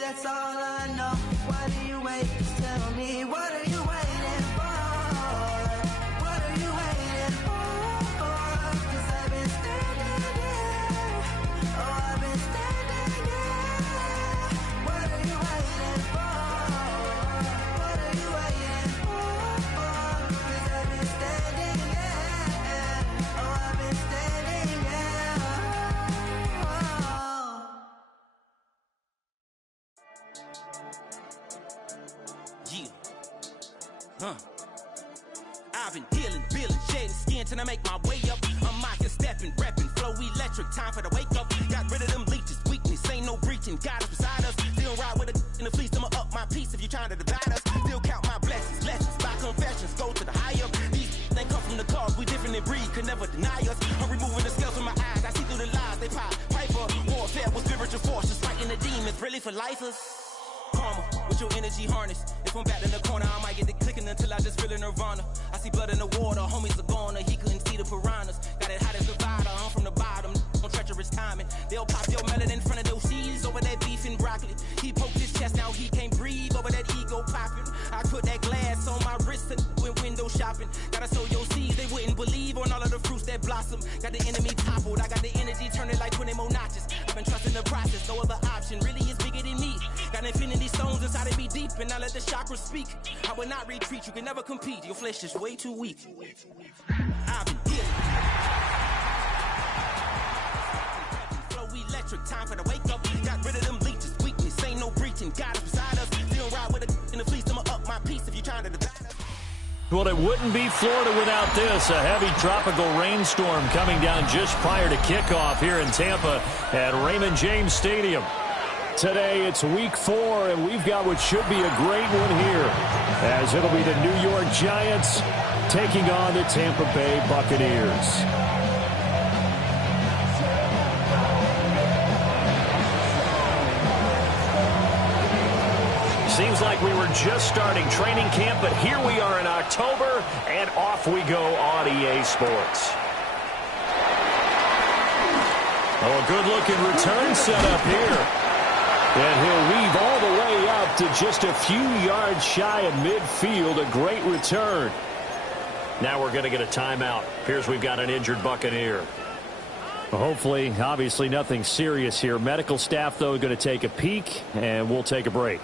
That's all I know. Why do you wait? Just tell me, what are you waiting for? What are you waiting for? 'Cause I've been standing here. Oh, I've been standing here. What are you waiting for? What are you waiting for? 'Cause I've been standing here. Oh, I've been standing here. I've been dealing, feeling, shedding skin till I make my way up. I'm out here stepping, repping, flow electric, time for the wake up. Got rid of them leeches, weakness, ain't no breaching. God is beside us, still ride with a in the fleece. I'ma up my piece if you trying to divide us. Still count my blessings, lessons, by confessions, go to the higher. These they come from the cause, we different in breed, could never deny us. I'm removing the scales from my eyes, I see through the lies they pop. Piper, warfare with spiritual forces, fighting the demons, really for lifers. Karma, with your energy harness. If I'm back in the corner, I might get it clicking until I just feel a nirvana. I see blood in the water, homies are gone, he couldn't see the piranhas. Got it hot as Nevada, I'm from the bottom, on treacherous timing. They'll pop your melon in front of those seeds over that beef and broccoli. He poked his chest, now he can't breathe over that ego popping. I put that glass on my wrist and went window shopping. Gotta sow your seeds, they wouldn't believe on all of the fruits that blossom. Got the enemy toppled, I got the energy turning like 20 more notches. I've been trusting the process, no other option really is bigger than me. Got infinity stones inside of me deep, and I let the chakras speak. I will not retreat, you can never compete. Your flesh is way too weak. I've been dealing. Flow electric, time for the wake up. Got rid of them leeches, weakness, ain't no breaching. God is beside us, still ride with a in the fleece. I'ma up my piece if you trying to divide us. Well, it wouldn't be Florida without this. A heavy tropical rainstorm coming down just prior to kickoff here in Tampa at Raymond James Stadium. Today, it's week 4, and we've got what should be a great one here, as it'll be the New York Giants taking on the Tampa Bay Buccaneers. Seems like we were just starting training camp, but here we are in October, and off we go on EA Sports. Oh, a good-looking return setup here. And he'll weave all the way up to just a few yards shy of midfield. A great return. Now we're going to get a timeout. Appears we've got an injured Buccaneer. Well, hopefully, obviously nothing serious here. Medical staff, though, going to take a peek, and we'll take a break.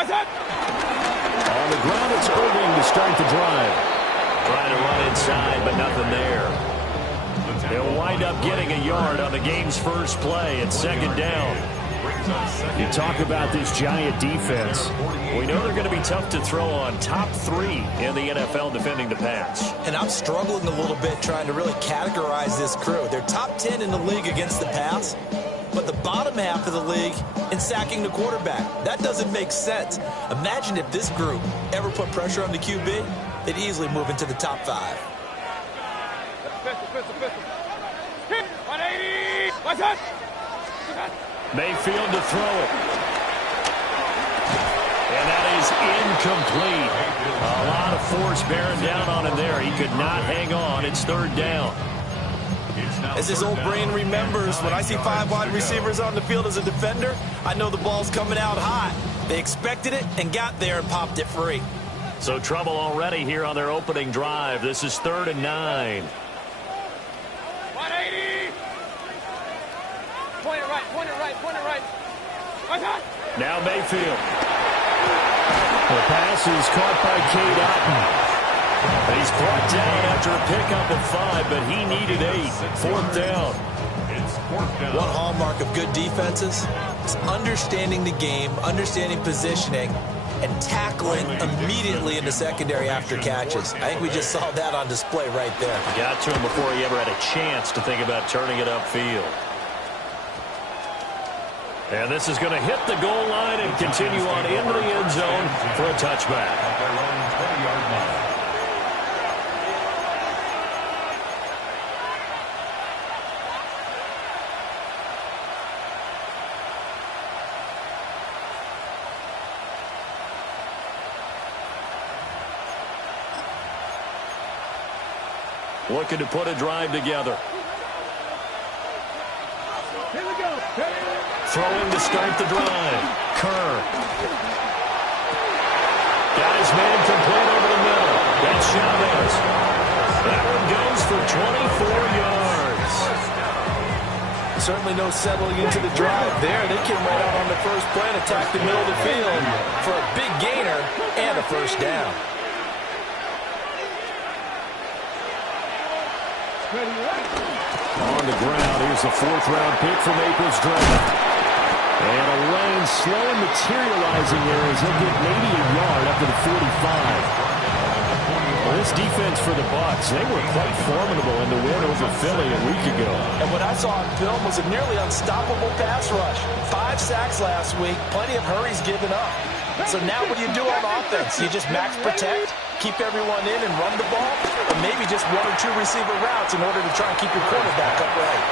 On the ground, it's Irving to start the drive. Trying to run inside, but nothing there. He'll wind up getting a yard on the game's first play. It's second down. You talk about this Giant defense. We know they're going to be tough to throw on. Top 3 in the NFL defending the pass. And I'm struggling a little bit trying to really categorize this crew. They're top 10 in the league against the pass, but the bottom half of the league in sacking the quarterback. That doesn't make sense. Imagine if this group ever put pressure on the QB, they'd easily move into the top 5. Mayfield to throw it. And that is incomplete. A lot of force bearing down on him there. He could not hang on. It's third down. As his old brain remembers, when I see 5 wide receivers on the field as a defender, I know the ball's coming out hot. They expected it and got there and popped it free. So trouble already here on their opening drive. This is 3rd and 9. 180. Point it right, point it right, point it right. Now Mayfield. The pass is caught by Cade Otton. He's brought down after a pickup of 5, but he needed 8. 4th down. One hallmark of good defenses is understanding the game, understanding positioning, and tackling immediately in the secondary after catches. I think we just saw that on display right there. Got to him before he ever had a chance to think about turning it upfield. And this is going to hit the goal line and continue on into the end zone for a touchback. Looking to put a drive together. Here we go. Throwing to start the drive. Kerr. Got his man complete over the middle. That's Chavez. That one goes for 24 yards. Certainly no settling into the drive there. They came right out on the first play and attacked the middle of the field for a big gainer and a first down. On the ground, here's the fourth-round pick from April's draft. And a lane slow and materializing there as he'll get maybe a yard up to the 45. Well, this defense for the Bucs, they were quite formidable in the win over Philly a week ago. And what I saw on film was a nearly unstoppable pass rush. 5 sacks last week, plenty of hurries given up. So now what do you do on offense? You just max protect, keep everyone in and run the ball, or maybe just 1 or 2 receiver routes in order to try and keep your quarterback upright.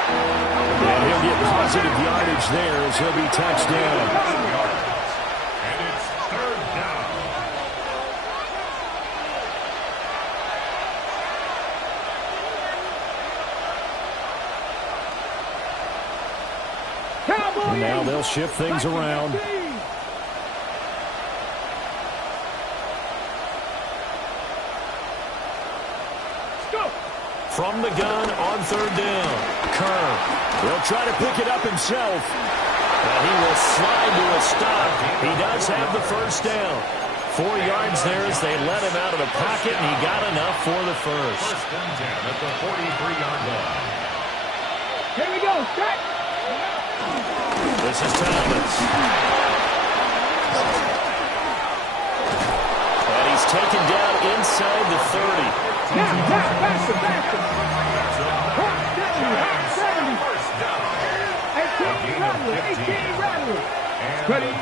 And he'll get positive yardage there as he'll be touched down. And it's third down. And now they'll shift things around. From the gun on third down. Kerr. He'll try to pick it up himself. But he will slide to a stop. He does have the first down. 4 yards there as they let him out of the pocket, and he got enough for the first. First and 10 at the 43-yard line. Here we go. Set. This is Thomas. And he's taken down inside the 30. Faster. 70. 18 rattle. Ready.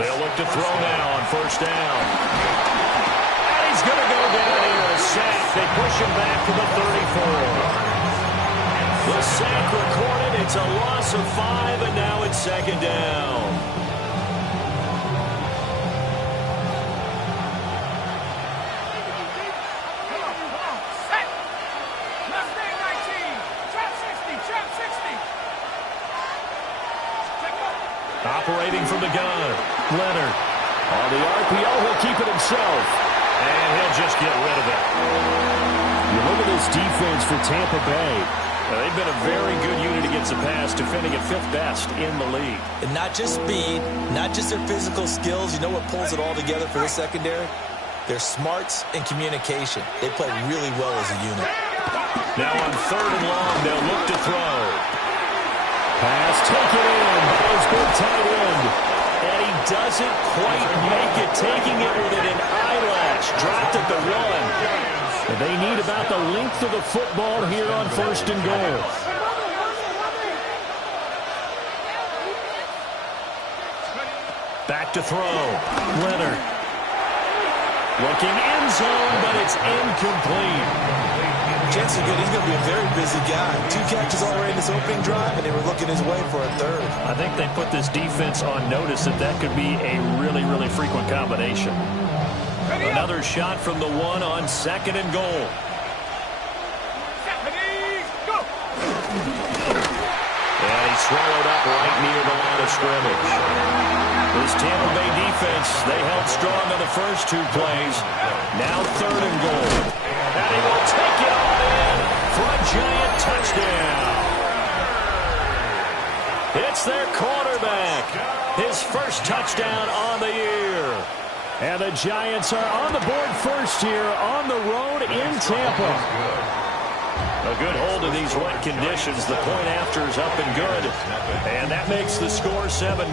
They'll look to throw now on first down. And he's going to go down here. A sack. They push him back to the 34. The sack recorded. It's a loss of 5, and now it's second down. Operating from the gun. Leonard. On the RPO, he'll keep it himself. And he'll just get rid of it. You look at this defense for Tampa Bay. They've been a very good unit against the pass, defending at 5th best in the league. And not just speed, not just their physical skills. You know what pulls it all together for this secondary? Their smarts and communication. They play really well as a unit. Now on third and long, they'll look to throw. Pass taken in by his big tight end. And he doesn't quite make it, taking it within an eyelash. Dropped at the 1. They need about the length of the football here on first and goal. Back to throw. Leonard. Looking end zone, but it's incomplete. Chances are good he's going to be a very busy guy. 2 catches already in this opening drive, and they were looking his way for a third. I think they put this defense on notice that could be a really, really frequent combination. Another shot from the 1 on second and goal. And he's swallowed up right near the line of scrimmage. This Tampa Bay defense, they held strong on the first 2 plays. Now third and goal. And he will take it all in for a giant touchdown. It's their quarterback. His first touchdown on the year. And the Giants are on the board first here on the road in Tampa. A good hold in these wet conditions. The point after is up and good. And that makes the score 7-0.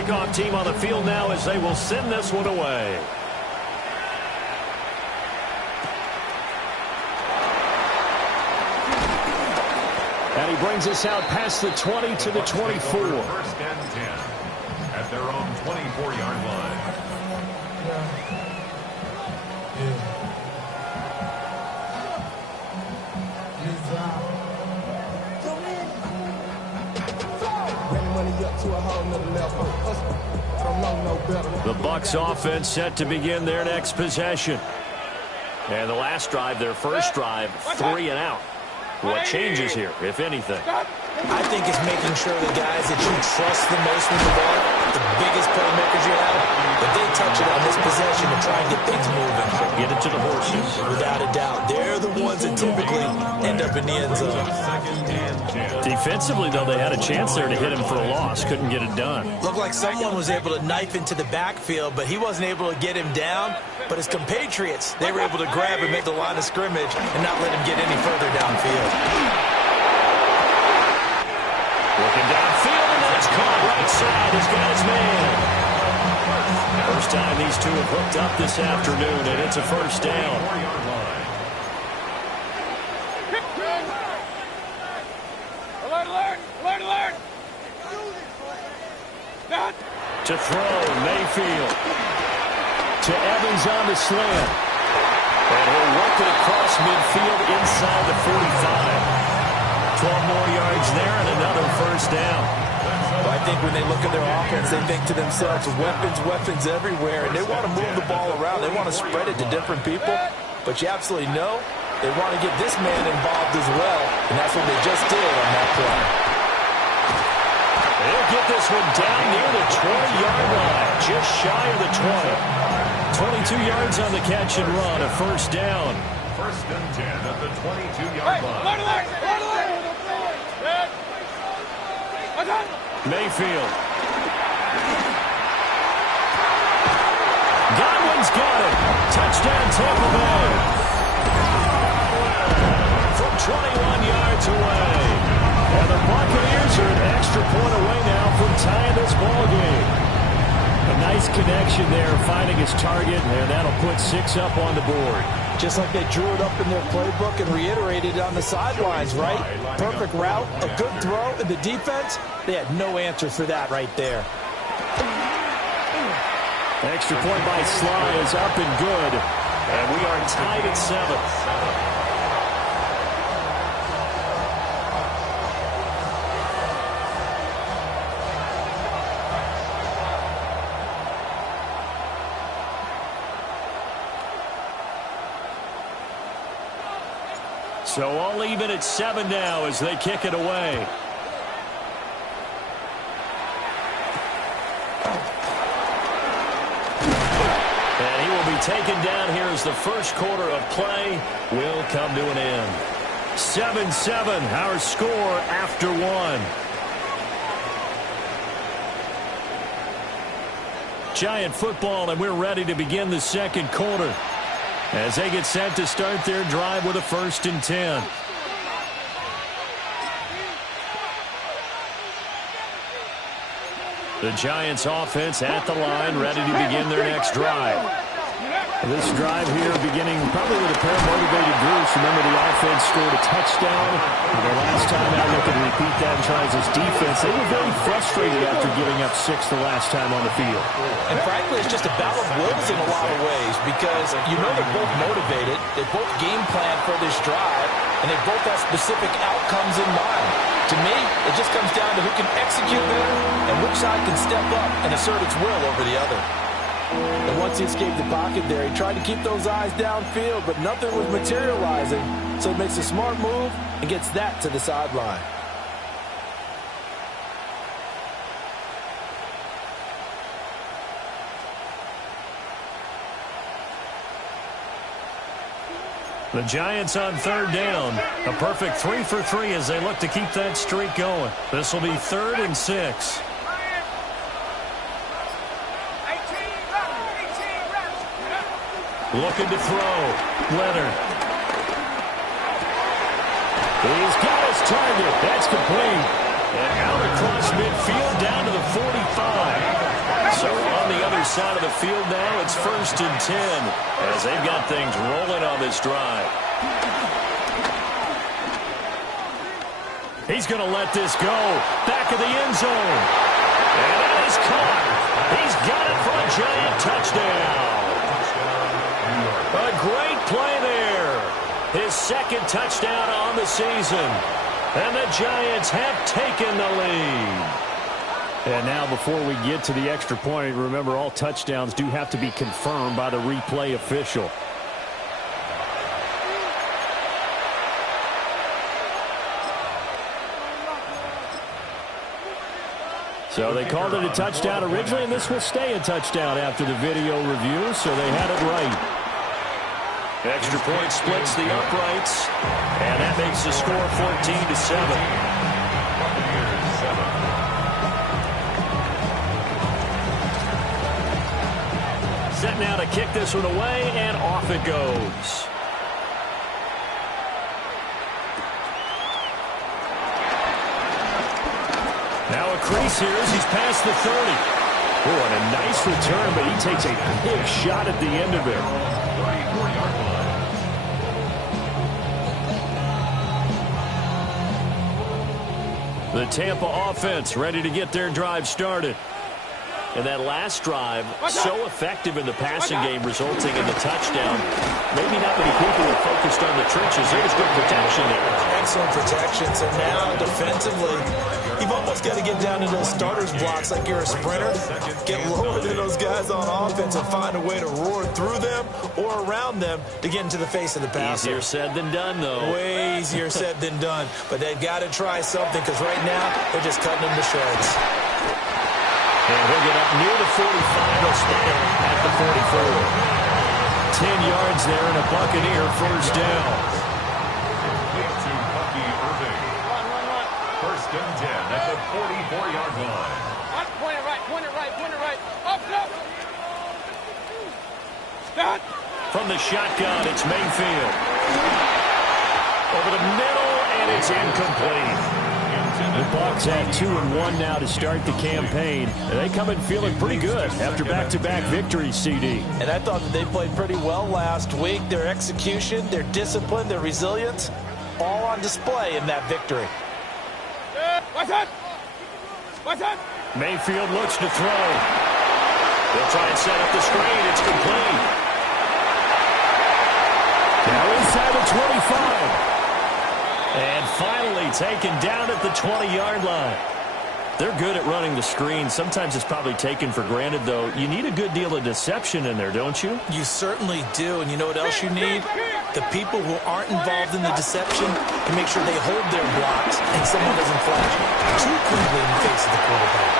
kickoff team on the field now as they will send this one away. And he brings us out past the 20 to the 24. First and 10 at their own 24-yard line. The Bucs offense set to begin their next possession. And the last drive, their first drive, 3 and out. What changes here, if anything? I think it's making sure the guys that you trust the most with the ball, the biggest playmakers you have, that they touch it on this possession to try and get things moving. Get it to the horses. Without a doubt. They're the ones that typically end up in the end zone. Defensively, though, they had a chance there to hit him for a loss. Couldn't get it done. Looked like someone was able to knife into the backfield, but he wasn't able to get him down. But his compatriots, they were able to grab him at the line of scrimmage and not let him get any further downfield. Looking downfield, and that's caught right side. He's got his man. First time these two have hooked up this afternoon, and it's a first down. Alert! To throw, Mayfield. To Evans on the slant. And he'll work it across midfield inside the 45. 12 more yards there and another first down. Well, I think when they look at their offense, they think to themselves, weapons everywhere, and they want to move the ball around. They want to spread it to different people, but you absolutely know they want to get this man involved as well, and that's what they just did on that play. They'll get this one down near the 20-yard line, just shy of the 20. 22 yards on the catch and run, a first down. First and 10 at the 22-yard line. Mayfield. Godwin's got it. Touchdown, Tampa Bay. From 21 yards away. And the Buccaneers are an extra point away now from tying this ball game. A nice connection there, finding his target, and that'll put 6 up on the board. Just like they drew it up in their playbook and reiterated it on the sidelines, right? Perfect route, a good throw, and the defense, they had no answer for that right there. Extra point by Sly is up and good, and we are tied at 7. So all even at 7 now as they kick it away. And he will be taken down here as the first quarter of play will come to an end. 7-7, our score after 1. Giant football, and we're ready to begin the second quarter as they get set to start their drive with a first and 10. The Giants offense at the line, ready to begin their next drive. This drive here beginning probably with a pair of motivated groups. Remember, the offense scored a touchdown. The last time out, they could repeat that and tries this defense. They were very frustrated after giving up 6 the last time on the field. And frankly, it's just a battle of wills in a lot of ways because you know they're both motivated. They both game plan for this drive, and they both have specific outcomes in mind. To me, it just comes down to who can execute better and which side can step up and assert its will over the other. And once he escaped the pocket there, he tried to keep those eyes downfield, but nothing was materializing. So he makes a smart move and gets that to the sideline. The Giants on third down. A perfect 3 for 3 as they look to keep that streak going. This will be 3rd and 6. Looking to throw. Leonard. He's got his target. That's complete. And out across midfield down to the 45. So on the other side of the field now, it's 1st and 10 as they've got things rolling on this drive. He's going to let this go. Back of the end zone. And it is caught. He's got it for a giant touchdown. A great play there. His 2nd touchdown on the season. And the Giants have taken the lead. And now before we get to the extra point, remember all touchdowns do have to be confirmed by the replay official. So they called it a touchdown originally, and this will stay a touchdown after the video review, so they had it right. Extra point splits the uprights, and that makes the score 14-7. Set now to kick this one away, and off it goes. Now a crease here as he's past the 30. Oh, and a nice return, but he takes a big shot at the end of it. 34-yard line. The Tampa offense ready to get their drive started. And that last drive, so effective in the passing game, resulting in the touchdown. Maybe not many people are focused on the trenches. There was good protection there. Excellent protection. So now, defensively, you've almost got to get down to those starters blocks like you're a sprinter. Get lower than those guys on offense and find a way to roar through them or around them to get into the face of the passer. Easier said than done, though. Way easier said than done. But they've got to try something because right now, they're just cutting them to shreds. And he'll get up near the 45. He'll stay at the 44. 10 yards there and a Buccaneer first down. First and 10 at the 44-yard line. Point it right, point it right, point it right. Up, up. Start. From the shotgun, it's Mayfield. Over the middle, and it's incomplete. The Bucs have 2-1 now to start the campaign. And they come in feeling pretty good after back-to-back victories, CD. And I thought that they played pretty well last week. Their execution, their discipline, their resilience, all on display in that victory. What's that? What's that? Mayfield looks to throw. They'll try and set up the screen. It's complete. Now inside the 25. And finally taken down at the 20-yard line. They're good at running the screen. Sometimes it's probably taken for granted, though. You need a good deal of deception in there, don't you? You certainly do. And you know what else you need? The people who aren't involved in the deception to make sure they hold their blocks and someone doesn't flash too quickly in the face of the quarterback.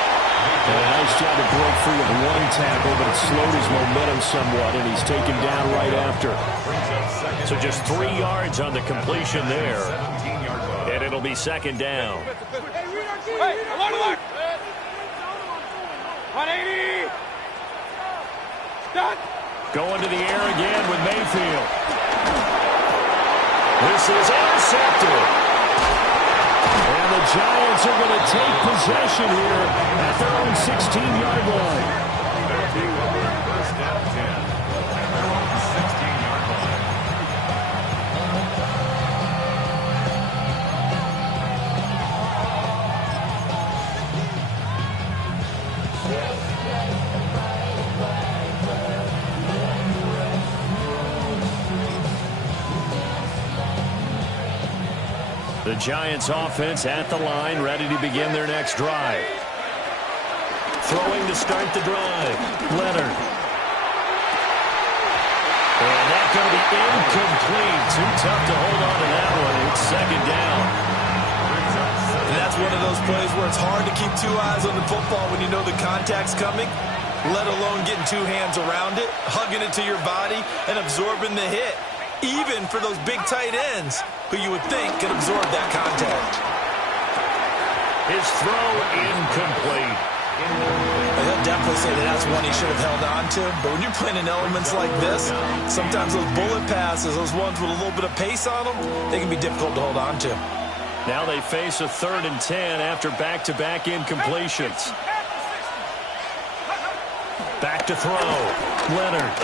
And a nice job to break free of one tackle, but it slowed his momentum somewhat, and he's taken down right after. So just 3 yards on the completion there. And it'll be second down. Hey, alert! 180! Stop! Going to the air again with Mayfield. This is intercepted. And the Giants are going to take possession here at their own 16-yard line. First down 10 at their own 16-yard line. The Giants offense at the line, ready to begin their next drive. Throwing to start the drive. Leonard. And that's going to be incomplete. Too tough to hold on to that one. It's second down. And that's one of those plays where it's hard to keep two eyes on the football when you know the contact's coming, let alone getting two hands around it, hugging it to your body, and absorbing the hit. Even for those big tight ends who you would think could absorb that contact. His throw incomplete. He'll definitely say that that's one he should have held on to. But when you're playing in elements like this, sometimes those bullet passes, those ones with a little bit of pace on them, they can be difficult to hold on to. Now they face a 3rd and 10 after back-to-back incompletions. Back to throw. Leonard.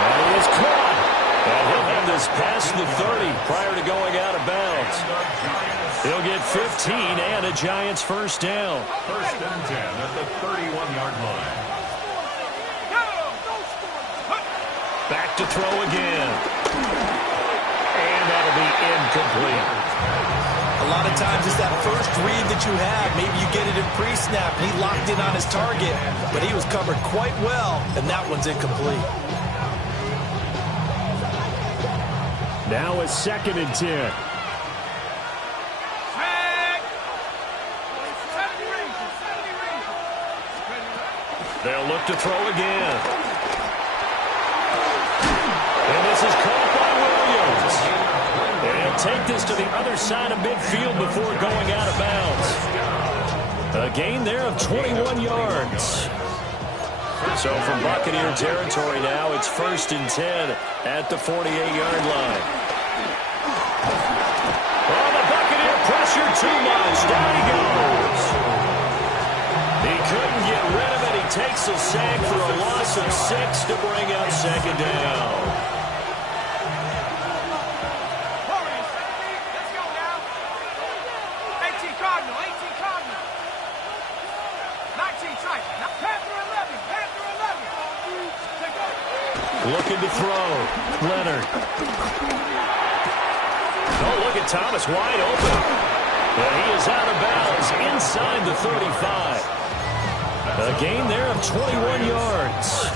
And he is caught. And he'll have this past the 30 prior to going out of bounds. He'll get 15 and a Giants first down. 1st and 10 at the 31-yard line. Back to throw again. And that'll be incomplete. A lot of times it's that first read that you have. Maybe you get it in pre-snap, and he locked in on his target, but he was covered quite well, and that one's incomplete. Now a 2nd and 10. They'll look to throw again. And this is caught by Williams. And he'll take this to the other side of midfield before going out of bounds. A gain there of 21 yards. So from Buccaneer territory now, it's 1st and 10 at the 48-yard line. Oh, the Buccaneer pressure too much. Down he goes. He couldn't get rid of it. He takes a sack for a loss of 6 to bring up 2nd down. Looking to throw. Leonard. Oh, look at Thomas wide open. And he is out of bounds inside the 35. A gain there of 21 yards.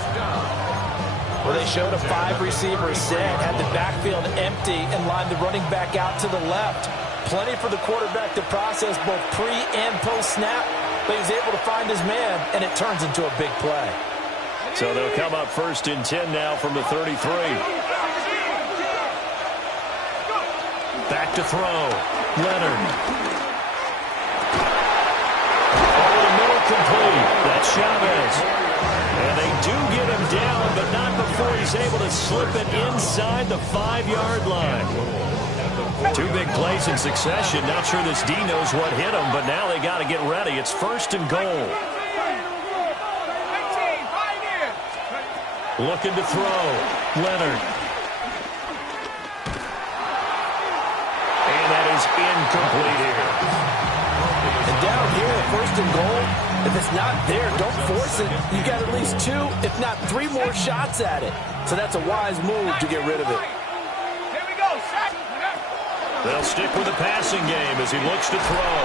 Well, they showed a 5-receiver set, had the backfield empty, and lined the running back out to the left. Plenty for the quarterback to process both pre- and post-snap, but he's able to find his man, and it turns into a big play. So they'll come up 1st and 10 now from the 33. Back to throw. Leonard. Over the middle, complete. That's Chavez. And they do get him down, but not before he's able to slip it inside the 5-yard line. 2 big plays in succession. Not sure this D knows what hit him, but now they got to get ready. It's 1st and goal. Looking to throw. Leonard. And that is incomplete here. And down here, 1st and goal, if it's not there, don't force it. You got at least 2, if not 3 more shots at it. So that's a wise move to get rid of it. Here we go, shot. They'll stick with the passing game as he looks to throw.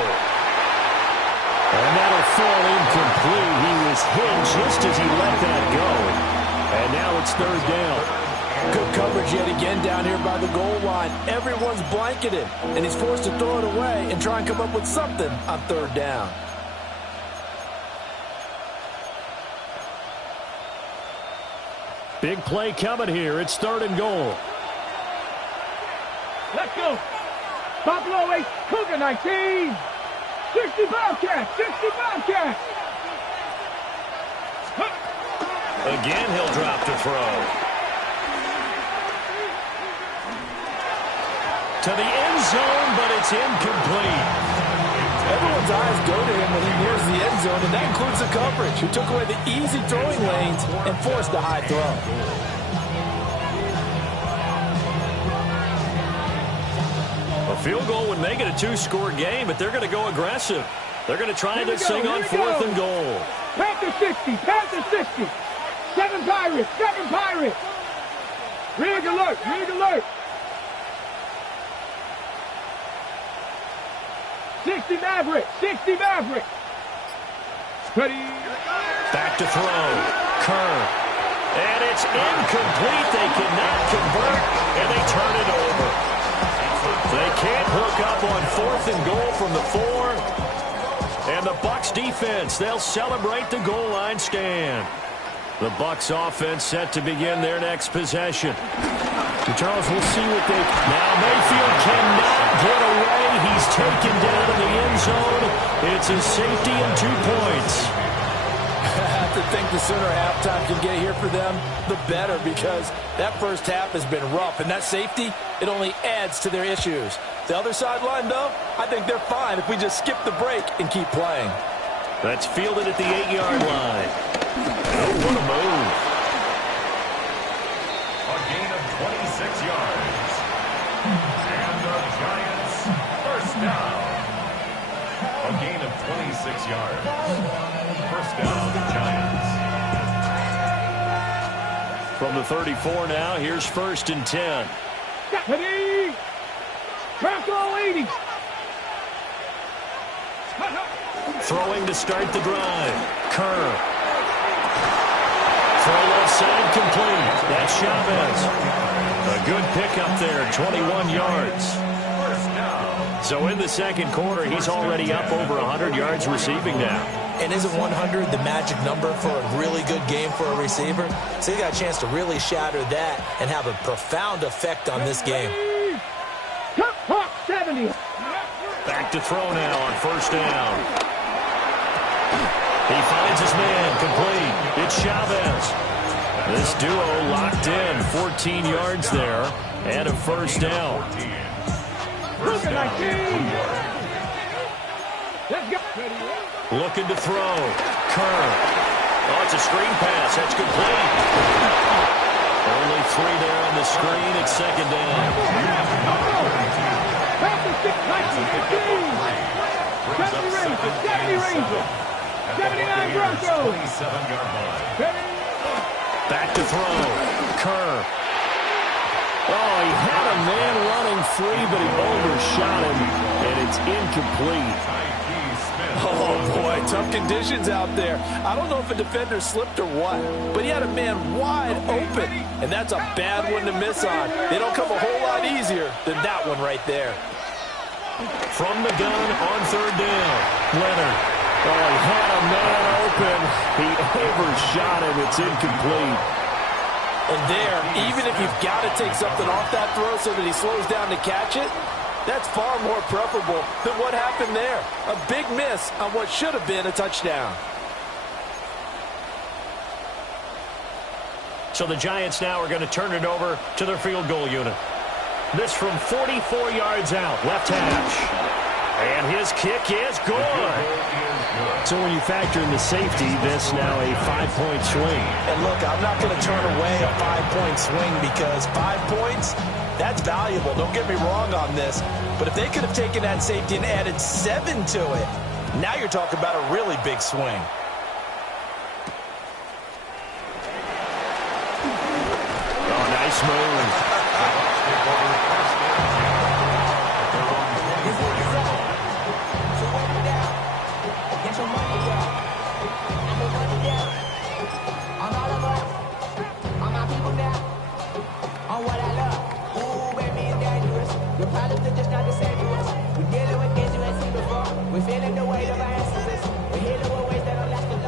And that'll fall incomplete. He was hit just as he let that go. And now it's 3rd down. Good coverage yet again down here by the goal line. Everyone's blanketed, and he's forced to throw it away and try and come up with something on 3rd down. Big play coming here. It's 3rd and goal. Let's go. Buffalo 8, Cougar 19. 60 Bobcats, 60 Bobcats. Again, he'll drop to throw. To the end zone, but it's incomplete. Everyone's eyes go to him when he nears the end zone, and that includes the coverage, who took away the easy throwing lanes and forced a high throw. A field goal would make it a 2-score game, but they're going to go aggressive. They're going to try this thing on 4th and goal. Panther 60, Panther 60. 7 Pirates, 7 Pirates. Rig alert, rig alert. 60 Maverick, 60 Maverick. Ready. Back to throw. Kerr. And it's incomplete. They cannot convert, and they turn it over. They can't hook up on 4th and goal from the 4. And the Bucs defense, they'll celebrate the goal line stand. The Bucs offense set to begin their next possession. Charles, we'll see what they... Now Mayfield cannot get away. He's taken down in the end zone. It's a safety and 2 points. to think the sooner halftime can get here for them, the better, because that first half has been rough, and that safety, it only adds to their issues. The other sideline, though, I think they're fine if we just skip the break and keep playing. That's fielded at the 8-yard line. Oh, what a move. A gain of 26 yards. And the Giants first down. A gain of 26 yards. First down, Giants. From the 34 now, here's 1st and 10. Ready? Crack all 80. Throwing to start the drive. Kerr. Throw left side complete. That's Chavez. A good pickup there, 21 yards. So in the second quarter, he's already up over 100 yards receiving now. And isn't 100 the magic number for a really good game for a receiver? So you got a chance to really shatter that and have a profound effect on this game. 70. Back to throw now on 1st down. He finds his man, complete. It's Chavez. This duo locked in, 14 yards there, and a 1st down. Look at 19. Let's go. Looking to throw. Kerr. Oh, it's a screen pass. That's complete. Only 3 there on the screen. It's 2nd down. 70 Rangers. 79 Broncos. Back to throw. Kerr. Oh, he had a man running free, but he overshot him, and it's incomplete. Oh, boy, tough conditions out there. I don't know if a defender slipped or what, but he had a man wide open, and that's a bad one to miss on. They don't come a whole lot easier than that one right there. From the gun on 3rd down. Leonard. Oh, he had a man open. He overshot him. It's incomplete. And there, even if you've got to take something off that throw so that he slows down to catch it, that's far more preferable than what happened there. A big miss on what should have been a touchdown. So the Giants now are going to turn it over to their field goal unit. This from 44 yards out, left hash. And his kick is good. So when you factor in the safety, this now a 5-point swing. And look, I'm not going to turn away a 5-point swing because 5 points, that's valuable. Don't get me wrong on this. But if they could have taken that safety and added 7 to it, now you're talking about a really big swing. Oh, nice move.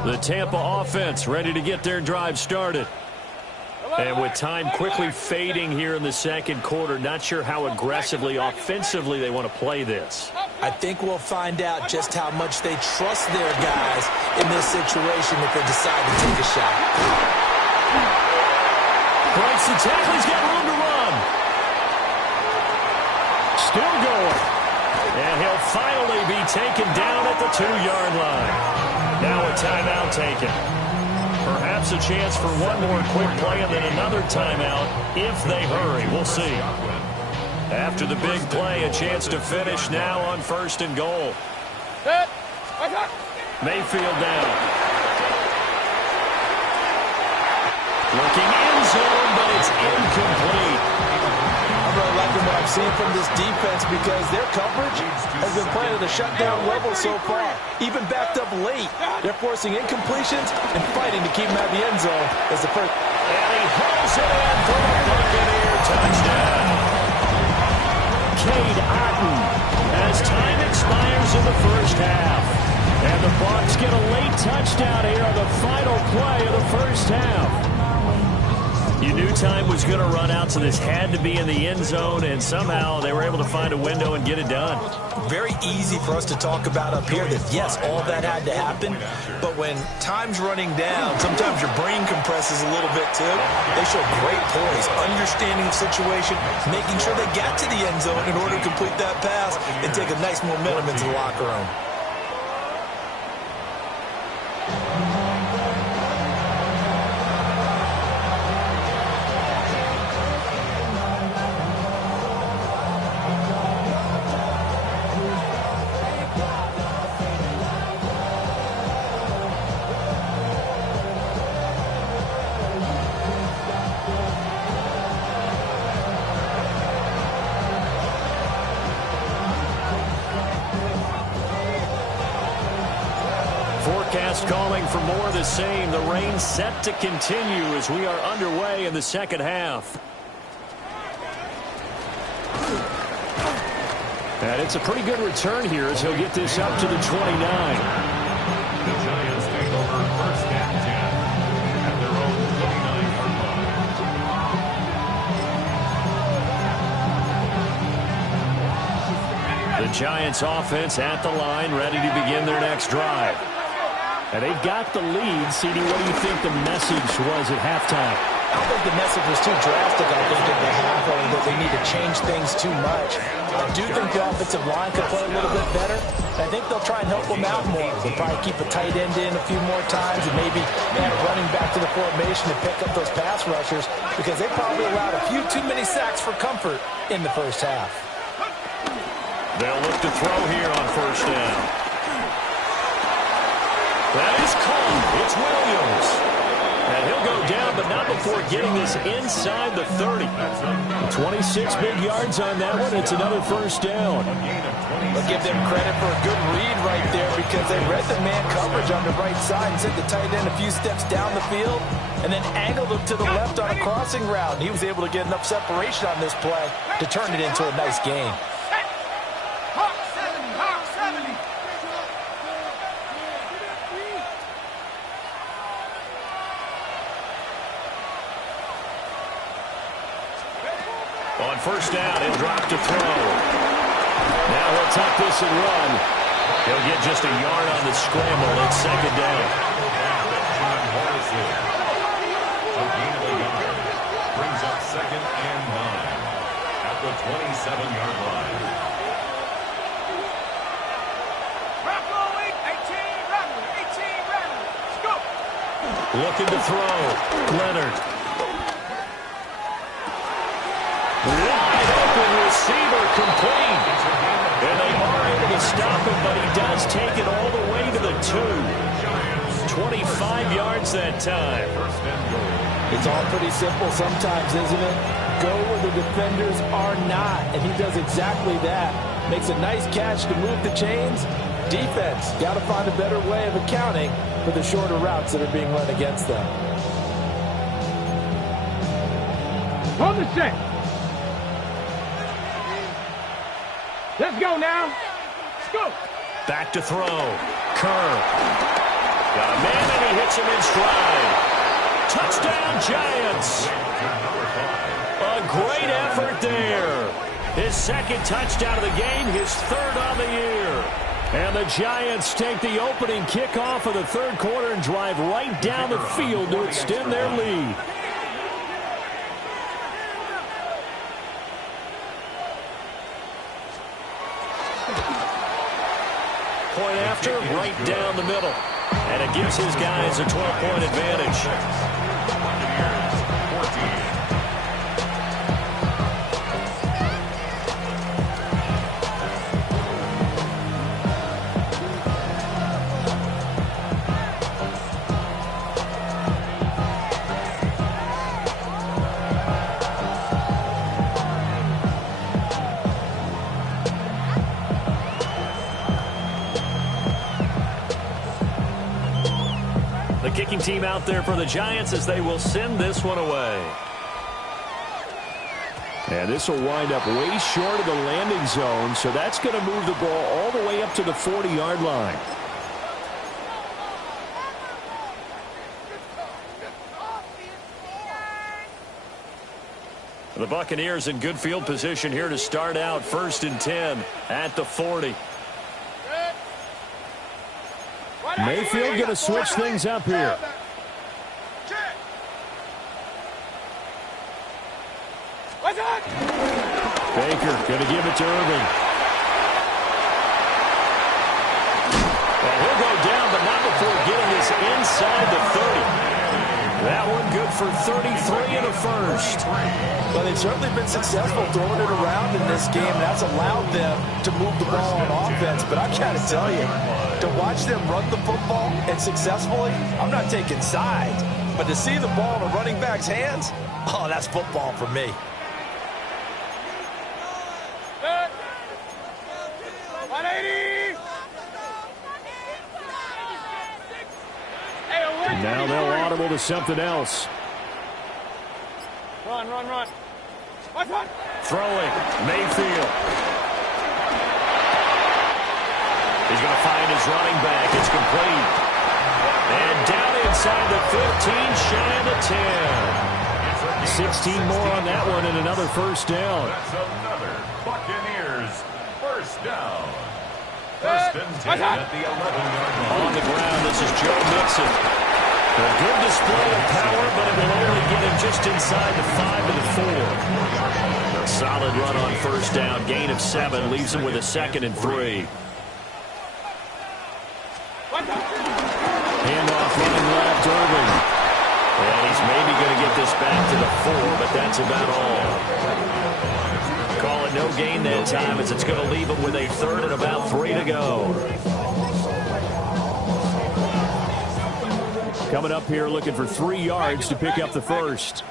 The Tampa offense ready to get their drive started. And with time quickly fading here in the second quarter, not sure how aggressively, offensively they want to play this. I think we'll find out just how much they trust their guys in this situation if they decide to take a shot. Breaks the tackle. He's got room to run. Still going. And he'll finally be taken down at the 2-yard line. Now a timeout taken. Perhaps a chance for one more quick play and then another timeout if they hurry. We'll see. After the big play, a chance to finish now on 1st and goal. Mayfield down. Looking in zone, but it's incomplete. I'm really liking what I'm seeing from this defense because their coverage has been playing at a shutdown level so far. Even backed up late, they're forcing incompletions and fighting to keep them out of the end zone as the first. And he hauls it in for a Buccaneer touchdown. Cade Otton as time expires in the first half. And the Bucs get a late touchdown here on the final play of the first half. You knew time was going to run out, so this had to be in the end zone, and somehow they were able to find a window and get it done. Very easy for us to talk about up here that, yes, all that had to happen, but when time's running down, sometimes your brain compresses a little bit too. They show great poise, understanding the situation, making sure they got to the end zone in order to complete that pass and take a nice momentum into the locker room. Forecast calling for more of the same. The rain set to continue as we are underway in the second half. And it's a pretty good return here as he'll get this up to the 29. The Giants take over first and 10 at their own 29-yard line. The Giants offense at the line, ready to begin their next drive. And they've got the lead. CD, what do you think the message was at halftime? I don't think the message was too drastic, I think, at the half, or that they need to change things too much. I do think the offensive line could play a little bit better. I think they'll try and help them out more. They'll probably keep a tight end in a few more times and maybe add a running back to the formation to pick up those pass rushers because they probably allowed a few too many sacks for comfort in the first half. They'll look to throw here on first down. That is caught. It's Williams. And he'll go down, but not before getting this inside the 30. 26 big yards on that one. It's another first down. I'll give them credit for a good read right there because they read the man coverage on the right side and sent the tight end a few steps down the field and then angled him to the left on a crossing route. He was able to get enough separation on this play to turn it into a nice game. On first down, he'll drop to throw. Now he'll tuck this and run. He'll get just a yard on the scramble. It's second down. A gain of a yard brings up second and 9 at the 27-yard line. Looking to throw. Leonard. Wide open receiver complete. And they are able to stop him, but he does take it all the way to the 2. 25 yards that time. It's all pretty simple sometimes, isn't it? Go where the defenders are not, and he does exactly that. Makes a nice catch to move the chains. Defense, got to find a better way of accounting for the shorter routes that are being run against them. On the set. Let's go now. Let's go. Back to throw. Kerr. Got a man, and he hits him in stride. Touchdown, Giants. A great effort there. His second touchdown of the game, his third on the year. And the Giants take the opening kickoff of the third quarter and drive right down the field to extend their lead. Point after, right down the middle. And it gives his guys a 12-point advantage. Kicking team out there for the Giants as they will send this one away. And this will wind up way short of the landing zone, so that's going to move the ball all the way up to the 40-yard line. The Buccaneers in good field position here to start out. 1st and 10 at the 40. Mayfield going to switch things up here. Baker going to give it to Irving. And he'll go down, but not before getting this inside the 30. That one good for 33 and a first. Well, they've certainly been successful throwing it around in this game. That's allowed them to move the ball on offense. But I got to tell you, to watch them run the football and successfully, I'm not taking sides. But to see the ball in a running back's hands, oh, that's football for me. Now they'll audible to something else. Run. Throwing, Mayfield. He's going to find his running back. It's complete. And down inside the 15, shy of the 10. 16 more on that one and another first down. That's another Buccaneers first down. 1st and 10 at the 11-yard line. On the ground, this is Joe Mixon. A good display of power, but it will only get him just inside the 5 to the 4. A solid run on first down. Gain of 7 leaves him with a 2nd and 3. Handoff running left, Irving. And he's maybe going to get this back to the 4, but that's about all. Call it no gain that time, as it's going to leave him with a 3rd and about 3 to go. Coming up here looking for 3 yards to pick up the first.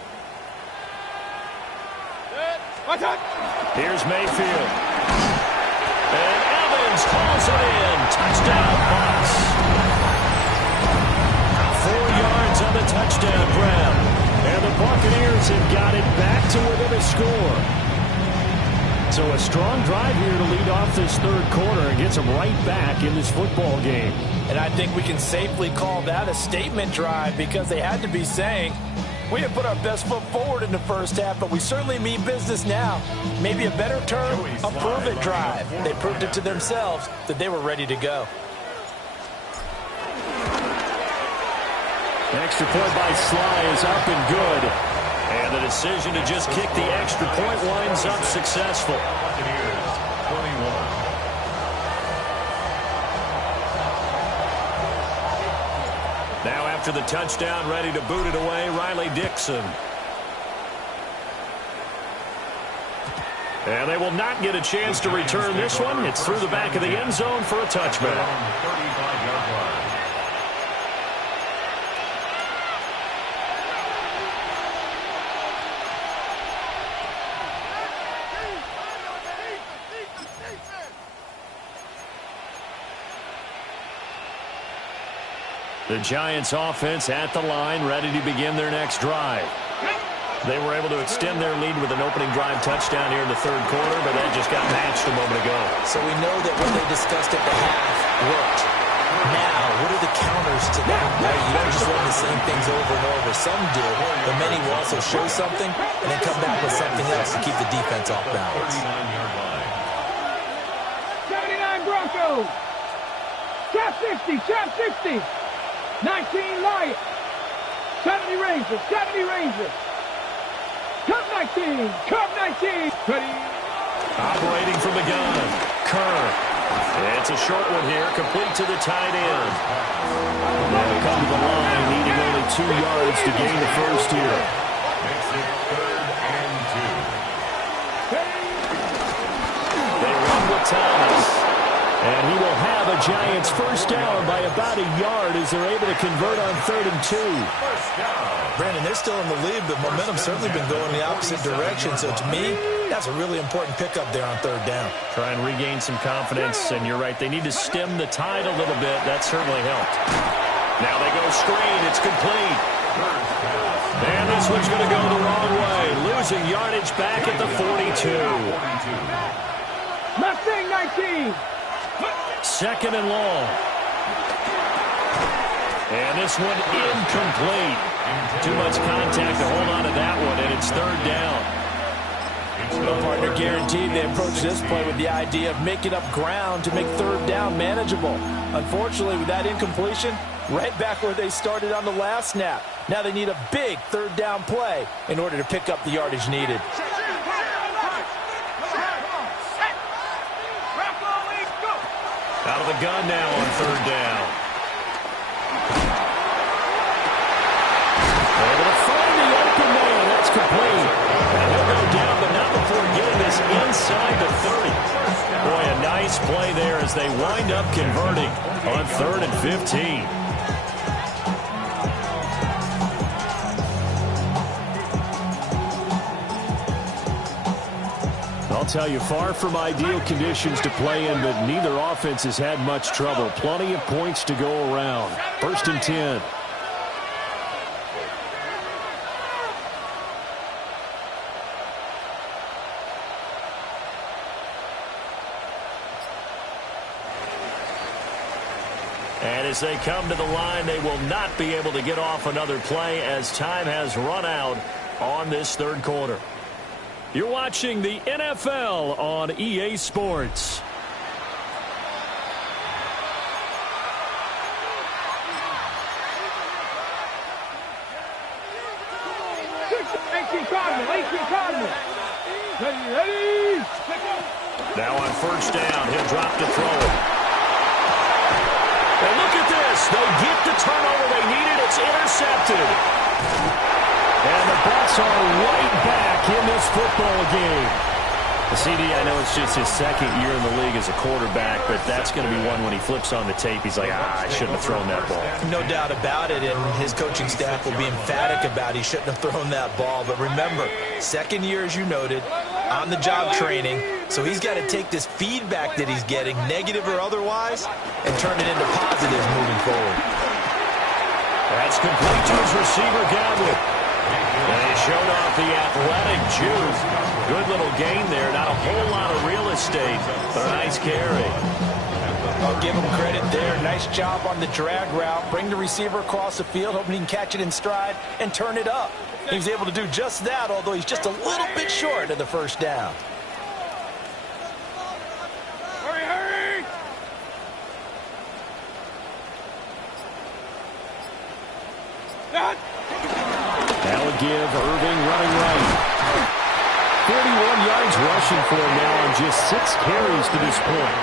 Here's Mayfield. And Evans hauls it in. Touchdown Bucs. 4 yards on the touchdown grab. And the Buccaneers have got it back to within a score. So a strong drive here to lead off this 3rd quarter and gets them right back in this football game. And I think we can safely call that a statement drive, because they had to be saying, we have put our best foot forward in the first half, but we certainly mean business now. Maybe a better term, a prove-it drive. They proved it to themselves that they were ready to go. Extra point by Sly is up and good. And the decision to just kick the extra point winds up successful. Buccaneers 21. Now after the touchdown, ready to boot it away, Riley Dixon. And they will not get a chance to return this one. It's through the back of the end zone for a touchback. 35-yard line. The Giants offense at the line, ready to begin their next drive. They were able to extend their lead with an opening drive touchdown here in the 3rd quarter, but that just got matched a moment ago. So we know that what they discussed at the half worked. Now, what are the counters to that? Right? You don't just run the same things over and over. Some do, but many will also show something and then come back with something else to keep the defense off balance. 39-yard line. 79 Broncos. Trap 60, trap 60. 19 Lions. 70 Rangers, 70 Rangers. Curve 19, curve 19. Ready. Operating from the gun, Kerr. It's a short one here, complete to the tight end. They'll come to the line, needing only 2 yards to gain the first here. Makes it 3rd and 2. They run with Thomas. And he will have a Giants first down by about a yard as they're able to convert on 3rd and 2. First down. Brandon, they're still in the lead, but momentum's certainly been going the opposite direction. So to me, that's a really important pickup there on 3rd down. Try and regain some confidence, and you're right, they need to stem the tide a little bit. That certainly helped. Now they go screen. It's complete. And this one's going to go the wrong way. Losing yardage back at the 42. Mustang 19. 2nd and long. And this one incomplete. Too much contact to hold on to that one, and it's 3rd down. Well, partner, guaranteed they approach this play with the idea of making up ground to make third down manageable. Unfortunately, with that incompletion, right back where they started on the last snap. Now they need a big third down play in order to pick up the yardage needed. Out of the gun now on third down. Able to find the open man. That's complete. And he'll go down, but not before getting this inside the 30. Boy, a nice play there as they wind up converting on 3rd and 15. I'll tell you, far from ideal conditions to play in, but neither offense has had much trouble. Plenty of points to go around. 1st and 10. And as they come to the line, they will not be able to get off another play as time has run out on this third quarter. You're watching the NFL on EA Sports. Now on 1st down, he'll drop to throw it. And look at this. They get the turnover they needed. It's intercepted. And the Bucs are right back in this football game. The CD, I know it's just his 2nd year in the league as a quarterback, but that's going to be one when he flips on the tape, he's like, I shouldn't have thrown that ball. No doubt about it, and his coaching staff will be emphatic about he shouldn't have thrown that ball. But remember, 2nd year, as you noted, on-the-job training, so he's got to take this feedback that he's getting, negative or otherwise, and turn it into positives moving forward. That's complete to his receiver, Godwin. And he showed off the athletic juice. Good little gain there. Not a whole lot of real estate, but a nice carry. I'll give him credit there. Nice job on the drag route. Bring the receiver across the field, hoping he can catch it in stride and turn it up. He was able to do just that, although he's just a little bit short of the 1st down. Hurry! That would give Irving running right. 41 yards rushing for him now on just 6 carries to this point.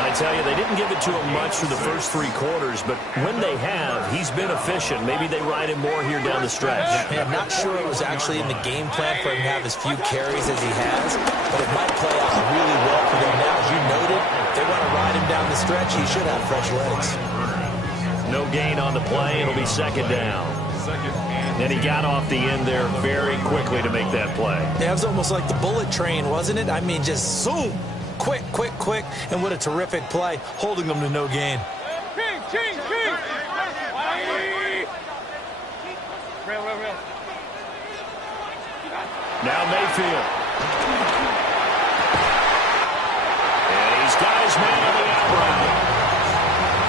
I tell you, they didn't give it to him much for the first 3 quarters, but when they have, he's been efficient. Maybe they ride him more here down the stretch. I'm not sure it was actually in the game plan for him to have as few carries as he has, but it might play out really well for them now. As you noted, if they want to ride him down the stretch, he should have fresh legs. No gain on the play. It'll be 2nd down. And he got off the end there very quickly to make that play. Yeah, it was almost like the bullet train, wasn't it? I mean, just zoom. Quick, quick, quick. And what a terrific play, holding them to no gain. Now Mayfield. And he's got his man on the out route.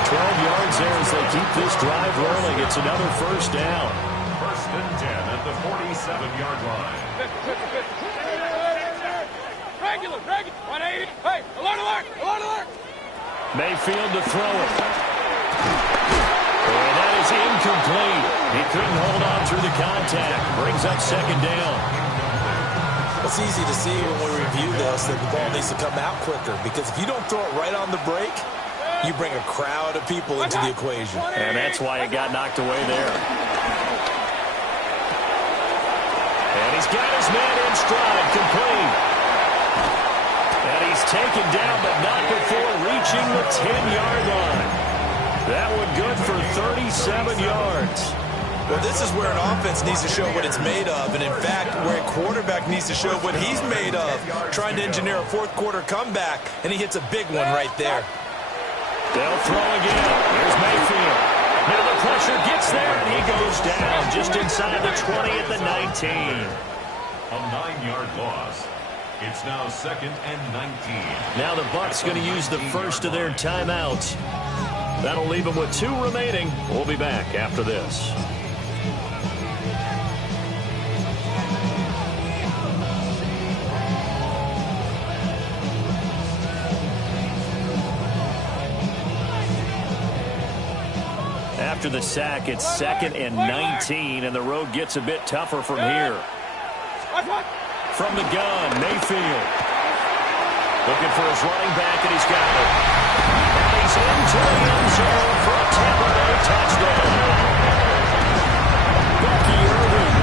12 yards there as they keep this drive rolling. It's another 1st down. 1st and 10 at the 47-yard line. Regular, 180. Hey, alert! Mayfield to throw it. And that is incomplete. He couldn't hold on through the contact. Brings up 2nd down. It's easy to see when we review this that the ball needs to come out quicker, because if you don't throw it right on the break, you bring a crowd of people into the equation. And that's why it got knocked away there. And he's got his man in stride, complete. And he's taken down, but not before reaching the 10-yard line. That one good for 37 yards. Well, this is where an offense needs to show what it's made of, and in fact, where a quarterback needs to show what he's made of, trying to engineer a 4th quarter comeback, and he hits a big one right there. They'll throw again. Here's Mayfield. Now the pressure gets there, and he goes down just inside the 20 at the 19. A 9-yard loss. It's now 2nd and 19. Now the Bucs going to use the first of their timeouts. That'll leave them with 2 remaining. We'll be back after this. after the sack. It's 2nd and 19, and the road gets a bit tougher from here. From the gun, Mayfield. Looking for his running back, and he's got it. And he's into the end zone for a Tampa Bay touchdown. Bucky Irving,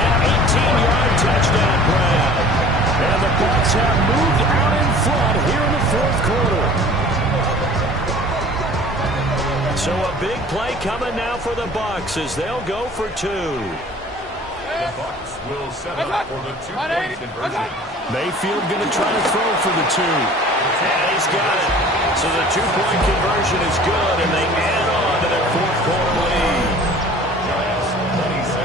an 18-yard touchdown grab. And the Bucs have moved out in front here in the fourth quarter. So a big play coming now for the Bucs as they'll go for 2. The Bucs will set up for the 2-point conversion. Mayfield going to try to throw for the 2. And he's got it. So the 2-point conversion is good, and they add on to their fourth quarter lead. Giants 26.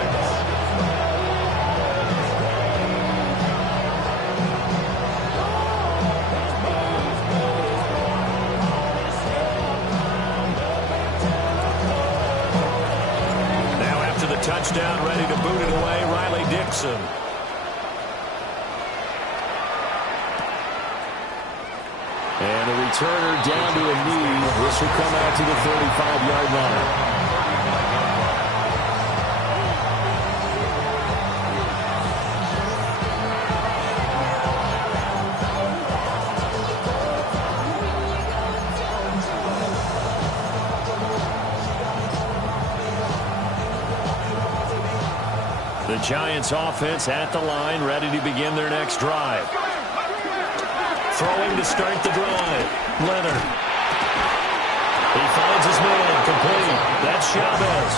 Now after the touchdown, ready to boot it away, Riley Dixon. And the returner down to a knee. This will come out to the 35-yard line. The Giants offense at the line, ready to begin their next drive. Throwing to start the drive. Leonard. He finds his man. Complete. That's Chavez.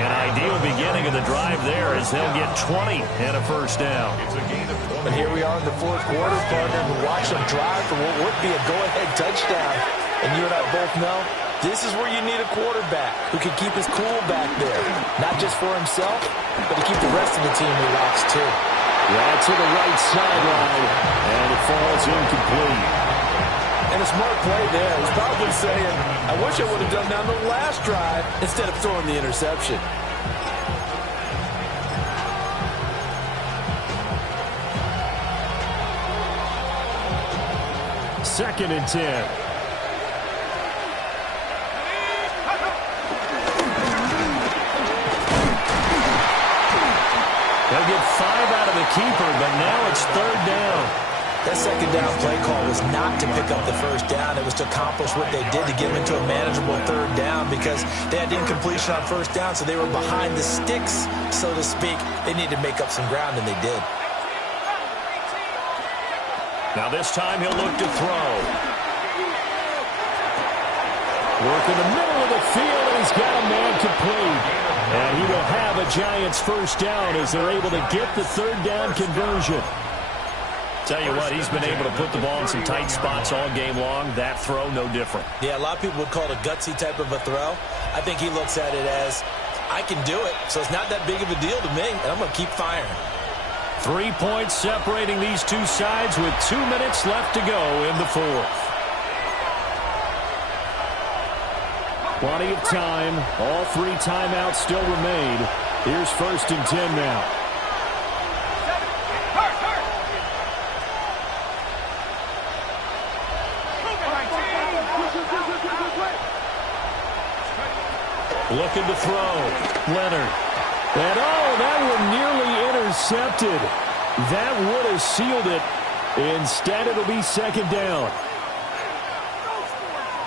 An ideal beginning of the drive there as they'll get 20 and a first down. It's a gain of 20. And here we are in the fourth quarter, partner, to watch them drive for what would be a go-ahead touchdown. And you and I both know this is where you need a quarterback who can keep his cool back there. Not just for himself, but to keep the rest of the team relaxed too. Right to the right sideline, and it falls incomplete. And a smart play there. He's probably saying, I wish I would have done that on the last drive instead of throwing the interception. Second and 10. They'll get 5 out of the keeper, but now it's third down. That second down play call was not to pick up the first down. It was to accomplish what they did to get them into a manageable third down because they had incompletion on first down, so they were behind the sticks, so to speak. They needed to make up some ground, and they did. Now this time he'll look to throw. Work in the middle of the field, and he's got a man complete. And he will have a Giants first down as they're able to get the third down conversion. Tell you what, he's been able to put the ball in some tight spots all game long. That throw, no different. Yeah, a lot of people would call it a gutsy type of a throw. I think he looks at it as, I can do it, so it's not that big of a deal to me, and I'm going to keep firing. 3 points separating these two sides with 2 minutes left to go in the fourth. Plenty of time. All 3 timeouts still remain. Here's 1st and 10 now. Looking to throw. Leonard. And that one nearly intercepted. That would have sealed it. Instead, it'll be second down.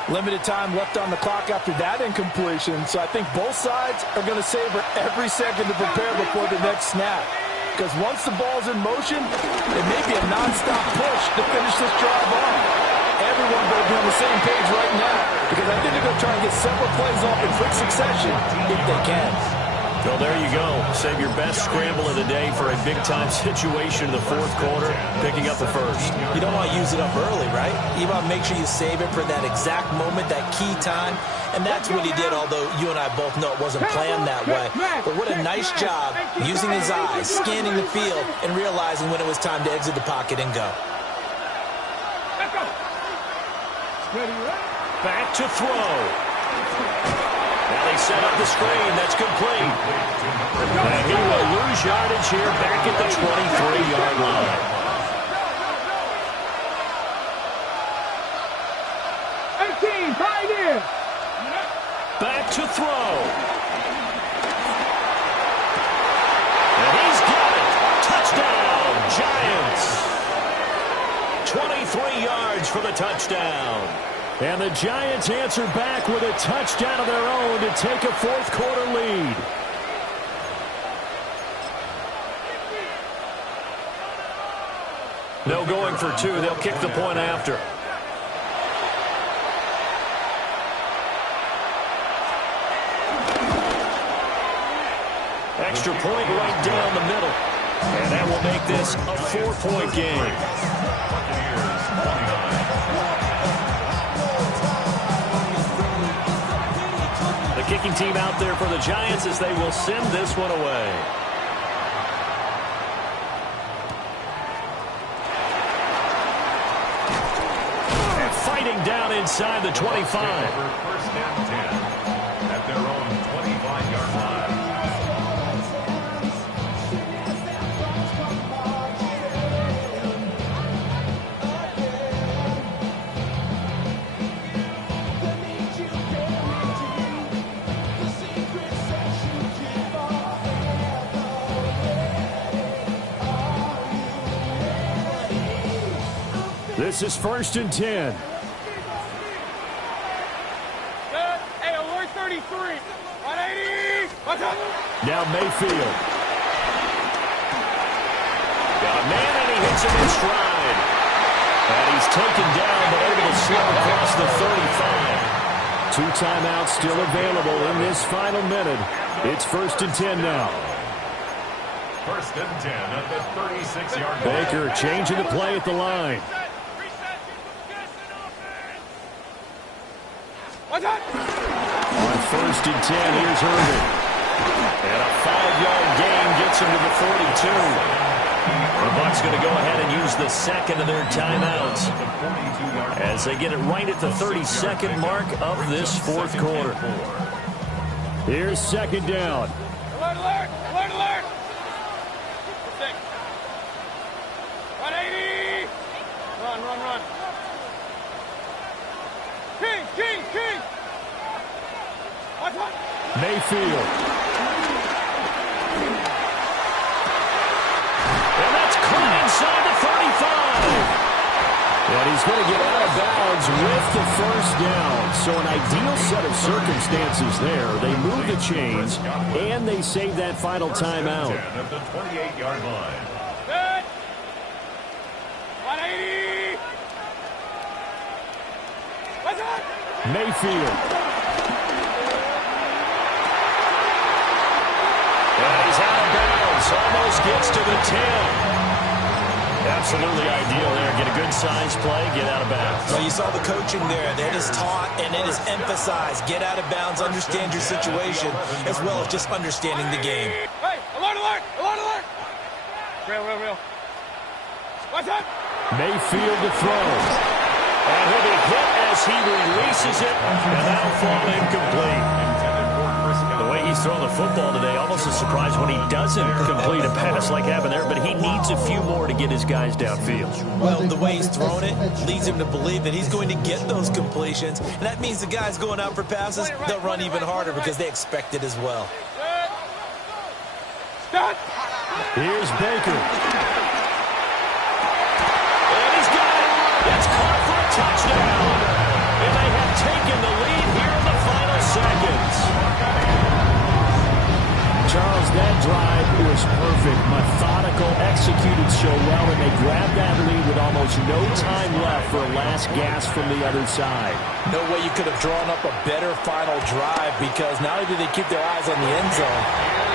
Limited time left on the clock after that incompletion, so I think both sides are going to savor every second to prepare before the next snap. Because once the ball's in motion, it may be a nonstop push to finish this drive off. Everyone better be on the same page right now, because I think they're going to try and get several plays off in quick succession if they can. Well, there you go. Save your best scramble of the day for a big-time situation in the fourth quarter, picking up the first. You don't want to use it up early, right? You want to make sure you save it for that exact moment, that key time. And that's what he did, although you and I both know it wasn't planned that way. But what a nice job using his eyes, scanning the field, and realizing when it was time to exit the pocket and go. Back to throw. Now they set up the screen. That's complete. And he will lose yardage here back at the 23-yard line. Back to throw. And he's got it. Touchdown, Giants. 23 yards for the touchdown. And the Giants answer back with a touchdown of their own to take a fourth-quarter lead. No going for two. They'll kick the point after. Extra point right down the middle. And that will make this a 4-point game. The kicking team out there for the Giants as they will send this one away. And fighting down inside the 25. First and 10 at their own 25-yard line. This is 1st and 10. Hey, alert 33. 180. What's up? Now Mayfield. Got a man and he hits him in stride. And he's taken down but able to slip across the 35. 2 timeouts still available in this final minute. It's 1st and 10 now. 1st and 10 at the 36-yard line. Baker changing the play at the line. What's up? On 1st and 10, here's Irvin. And a 5-yard gain gets him to the 42. The Bucs going to go ahead and use the second of their timeouts as they get it right at the 32nd mark of this fourth quarter. Here's 2nd down. Alert, alert, alert, alert. 180. Run, run, run. King, king, king. What's up? Mayfield. And that's caught inside the 35. And he's going to get out of bounds with the first down. So an ideal set of circumstances there. They move the chains, and they save that final timeout. At the 28-yard line. Good. 180. What's up? Mayfield. And he's out of bounds. Almost gets to the 10. Absolutely ideal there. Get a good size play, get out of bounds. Well, you saw the coaching there. That is taught and it is emphasized. Get out of bounds, understand your situation, as well as just understanding the game. Hey, alert, alert, alert, alert. Real. What's up? Mayfield to throw. And he'll be hit as he releases it, and that'll fall incomplete. The way he's throwing the football today, almost a surprise when he doesn't complete a pass like happened there, but he needs a few more to get his guys downfield. Well, the way he's thrown it leads him to believe that he's going to get those completions, and that means the guys going out for passes, they'll run even harder because they expect it as well. Stop. Here's Baker. And he's got it. It's caught for a touchdown. And they have taken the lead here in the final seconds. Charles, that drive was perfect. Methodical, executed so well, and they grabbed that lead with almost no time left for a last gasp from the other side. No way you could have drawn up a better final drive, because not only did they keep their eyes on the end zone,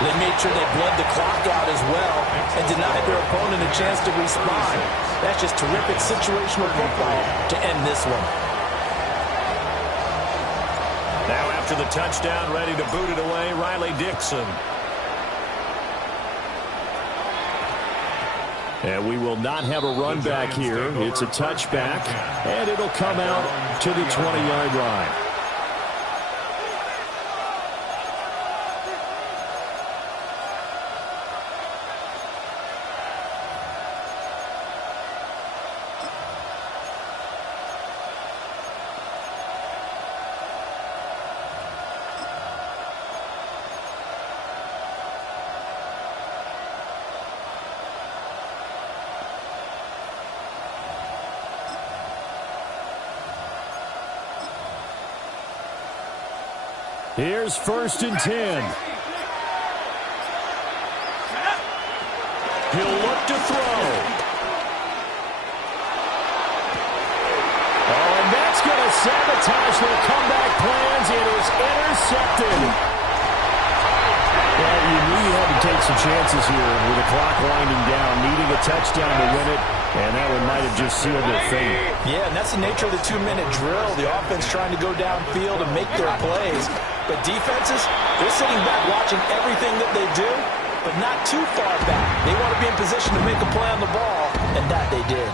they made sure they bled the clock out as well and denied their opponent a chance to respond. That's just terrific situational football to end this one. Now after the touchdown, ready to boot it away, Riley Dixon. And we will not have a run back here. It's a touchback, and it'll come out to the 20-yard line. Here's 1st and 10. He'll look to throw. Oh, and that's going to sabotage their comeback plans. It is intercepted. Well, you knew you had to take some chances here with the clock winding down, needing a touchdown to win it, and that one might have just sealed their fate. Yeah, and that's the nature of the 2-minute drill. The offense trying to go downfield and make their plays. But defenses, they're sitting back watching everything that they do, but not too far back. They want to be in position to make a play on the ball, and that they did.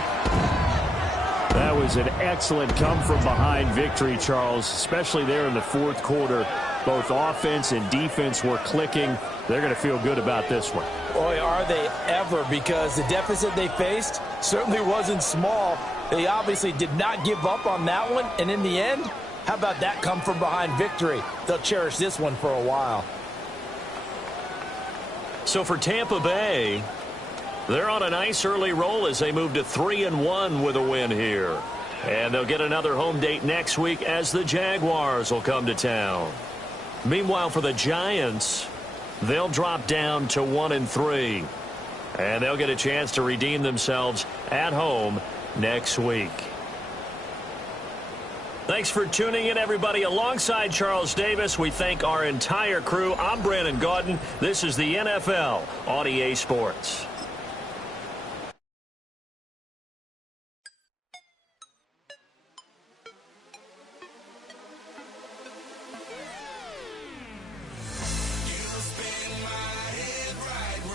That was an excellent come-from-behind victory, Charles, especially there in the 4th quarter. Both offense and defense were clicking. They're going to feel good about this one. Boy, are they ever, because the deficit they faced certainly wasn't small. They obviously did not give up on that one, and in the end, how about that come-from-behind victory? They'll cherish this one for a while. So for Tampa Bay, they're on a nice early roll as they move to 3-1 with a win here. And they'll get another home date next week as the Jaguars will come to town. Meanwhile, for the Giants, they'll drop down to 1-3. And they'll get a chance to redeem themselves at home next week. Thanks for tuning in, everybody. Alongside Charles Davis, we thank our entire crew. I'm Brandon Gaudin. This is the NFL on EA Sports.